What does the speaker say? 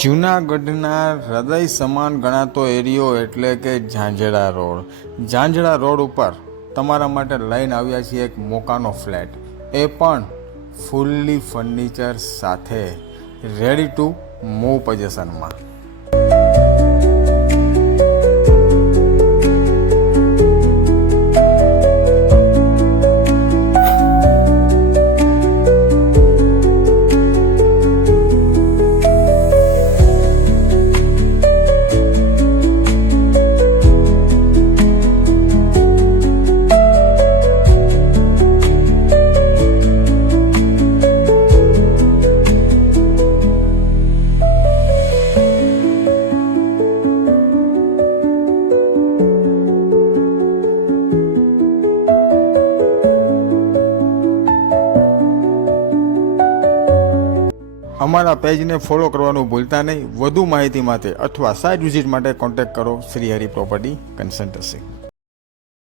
જૂનાગઢના હૃદય સમાન ગણાતો એરિયો એટલે કે ઝાંઝડા રોડ. ઝાંઝડા રોડ ઉપર તમારા માટે લઈને આવ્યા છીએ એક મોકાનો ફ્લેટ, એ પણ ફૂલ્લી ફર્નિચર સાથે, રેડી ટુ મૂવ પોઝિશનમાં. અમારા પેજને ફોલો કરવાનું ભૂલતા નહીં. વધુ માહિતી માટે અથવા સાઇટ વિઝિટ માટે કોન્ટેક્ટ કરો શ્રી હરિ પ્રોપર્ટી કન્સલ્ટન્સી.